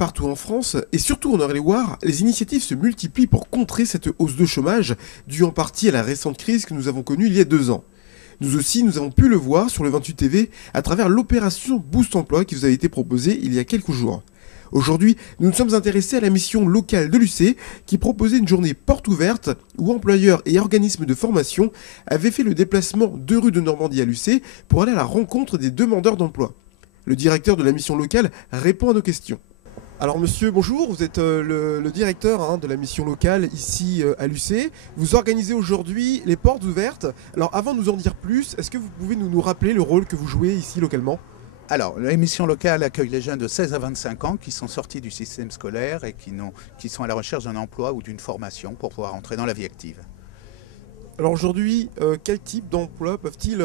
Partout en France, et surtout en Eure-et-Loir, les initiatives se multiplient pour contrer cette hausse de chômage, due en partie à la récente crise que nous avons connue il y a 2 ans. Nous aussi, nous avons pu le voir sur le 28 TV à travers l'opération Boost Emploi qui vous a été proposée il y a quelques jours. Aujourd'hui, nous nous sommes intéressés à la mission locale de l'UC qui proposait une journée porte ouverte où employeurs et organismes de formation avaient fait le déplacement 2 rues de Normandie à l'UC pour aller à la rencontre des demandeurs d'emploi. Le directeur de la mission locale répond à nos questions. Alors monsieur, bonjour, vous êtes le directeur de la mission locale ici à l'UC. Vous organisez aujourd'hui les portes ouvertes. Alors avant de nous en dire plus, est-ce que vous pouvez nous rappeler le rôle que vous jouez ici localement ? Alors, la mission locale accueille les jeunes de 16 à 25 ans qui sont sortis du système scolaire et qui sont à la recherche d'un emploi ou d'une formation pour pouvoir entrer dans la vie active. Alors aujourd'hui, quel type d'emploi peuvent-ils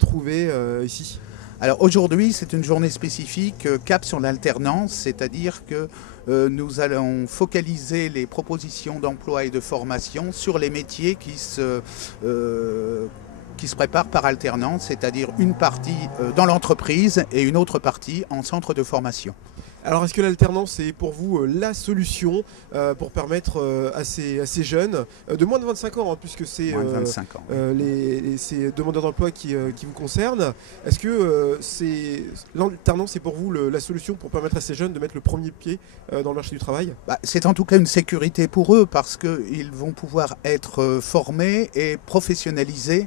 trouver ici ? Alors aujourd'hui, c'est une journée spécifique cap sur l'alternance, c'est-à-dire que nous allons focaliser les propositions d'emploi et de formation sur les métiers qui se préparent par alternance, c'est-à-dire une partie dans l'entreprise et une autre partie en centre de formation. Alors est-ce que l'alternance est pour vous la solution pour permettre à ces jeunes de moins de 25 ans, puisque c'est ces demandeurs d'emploi qui vous concernent, est-ce que l'alternance est pour vous la solution pour permettre à ces jeunes de mettre le premier pied dans le marché du travail ? C'est en tout cas une sécurité pour eux parce qu'ils vont pouvoir être formés et professionnalisés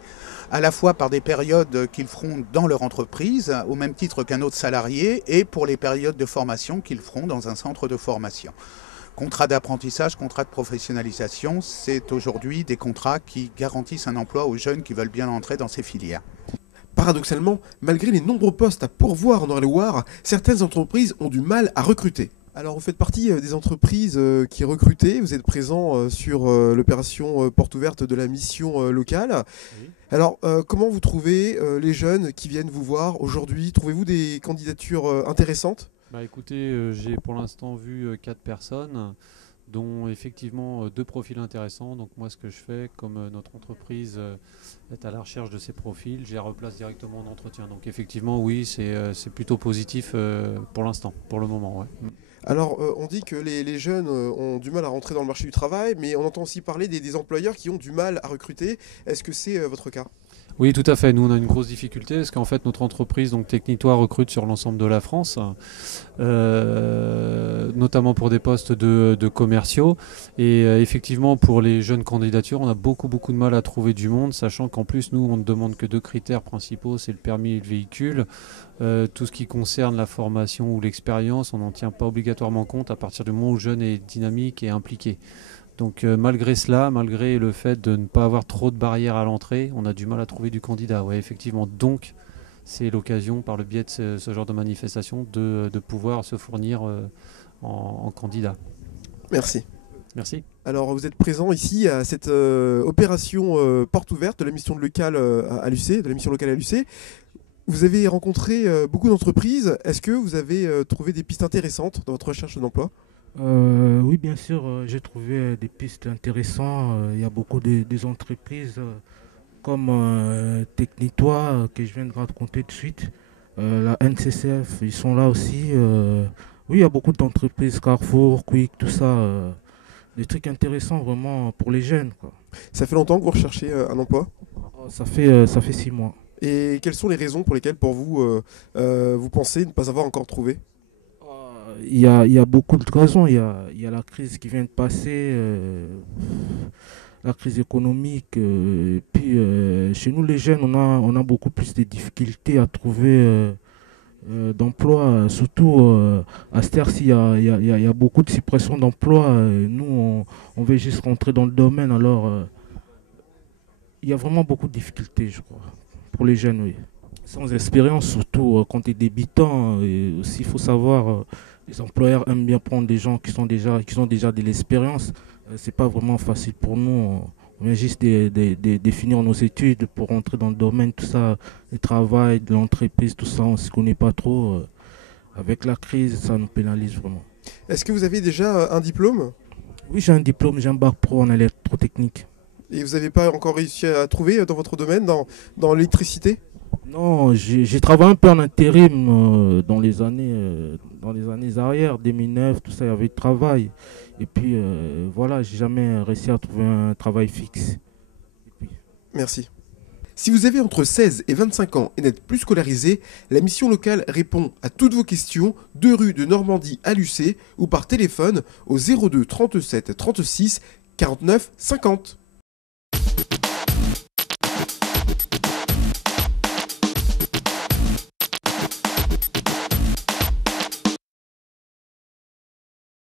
à la fois par des périodes qu'ils feront dans leur entreprise, au même titre qu'un autre salarié, et pour les périodes de formation qu'ils feront dans un centre de formation. Contrat d'apprentissage, contrat de professionnalisation, c'est aujourd'hui des contrats qui garantissent un emploi aux jeunes qui veulent bien entrer dans ces filières. Paradoxalement, malgré les nombreux postes à pourvoir en Eure-et-Loir, certaines entreprises ont du mal à recruter. Alors vous faites partie des entreprises qui recrutez, vous êtes présent sur l'opération porte ouverte de la mission locale. Oui. Alors comment vous trouvez les jeunes qui viennent vous voir aujourd'hui ? Trouvez-vous des candidatures intéressantes ? Écoutez, j'ai pour l'instant vu 4 personnes, dont effectivement 2 profils intéressants. Donc moi ce que je fais, comme notre entreprise est à la recherche de ces profils, je les replace directement en entretien. Donc effectivement oui, c'est plutôt positif pour l'instant, pour le moment. Ouais. Alors, on dit que les jeunes ont du mal à rentrer dans le marché du travail, mais on entend aussi parler des employeurs qui ont du mal à recruter. Est-ce que c'est votre cas ? Oui, tout à fait. Nous, on a une grosse difficulté parce qu'en fait, notre entreprise, donc Technitoire, recrute sur l'ensemble de la France, notamment pour des postes de commerciaux. Et effectivement, pour les jeunes candidatures, on a beaucoup de mal à trouver du monde, sachant qu'en plus, nous, on ne demande que 2 critères principaux, c'est le permis et le véhicule. Tout ce qui concerne la formation ou l'expérience, on n'en tient pas obligatoirement compte à partir du moment où le jeune est dynamique et impliqué. Donc malgré cela, malgré le fait de ne pas avoir trop de barrières à l'entrée, on a du mal à trouver du candidat. Ouais, effectivement, donc c'est l'occasion, par le biais de ce genre de manifestation, de pouvoir se fournir en candidat. Merci. Merci. Alors vous êtes présent ici à cette opération porte ouverte de la mission locale à l'UC, de la mission locale à l'UC. Vous avez rencontré beaucoup d'entreprises. Est-ce que vous avez trouvé des pistes intéressantes dans votre recherche d'emploi ? Oui, bien sûr, j'ai trouvé des pistes intéressantes. Il y a beaucoup des entreprises comme Technitoire que je viens de raconter de suite. La NCCF, ils sont là aussi. Oui, il y a beaucoup d'entreprises, Carrefour, Quick, tout ça. Des trucs intéressants vraiment pour les jeunes, quoi. Ça fait longtemps que vous recherchez un emploi ? Ça fait 6 mois. Et quelles sont les raisons pour lesquelles, pour vous, vous pensez ne pas avoir encore trouvé ? Il y a beaucoup de raisons. Il y a la crise qui vient de passer, la crise économique. Puis chez nous, les jeunes, on a beaucoup plus de difficultés à trouver d'emploi. Surtout à cette heure-ci, il y a beaucoup de suppression d'emplois. Nous, on veut juste rentrer dans le domaine. Alors, il y a vraiment beaucoup de difficultés, je crois, pour les jeunes, oui. Sans expérience, surtout quand tu es débutant. Et aussi, il faut savoir... les employeurs aiment bien prendre des gens qui ont déjà de l'expérience. C'est pas vraiment facile pour nous. On vient juste de finir nos études pour rentrer dans le domaine, tout ça, le travail, de l'entreprise, tout ça, on ne se connaît pas trop. Avec la crise, ça nous pénalise vraiment. Est-ce que vous avez déjà un diplôme ? Oui, j'ai un diplôme, j'ai un bac pro en électrotechnique. Et vous n'avez pas encore réussi à trouver dans votre domaine, dans l'électricité ? Non, j'ai travaillé un peu en intérim dans les années arrière, 2009, tout ça, il y avait du travail. Et puis voilà, j'ai jamais réussi à trouver un travail fixe. Et puis, Merci. Si vous avez entre 16 et 25 ans et n'êtes plus scolarisé, la mission locale répond à toutes vos questions 2 rue de Normandie à Lucé ou par téléphone au 02 37 36 49 50.